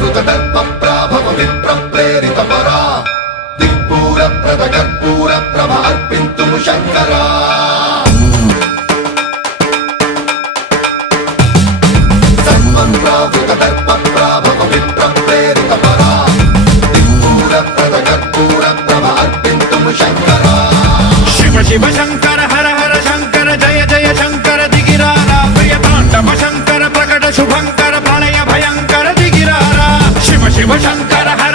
दर्पप्राभव विप्रप्रेरितपरा दिक्पूरप्रद कर्पूरप्रभ अर्पिन्तुं शङ्करा सर्वप्रावृत दर्पप्राभव विप्रप्रेरितपरा दिक्पूरप्रद कर्पूरप्रभ अर्पिन्तुं शङ्करा शिव शिव शङ्कर हर हर शङ्कर जय जय शङ्कर दिगिरारा प्रियताण्डव शङ्कर प्रकट शुभङ्कर प्रलय भयङ्कर दिगिरारा शिव शिव शङ्कर हर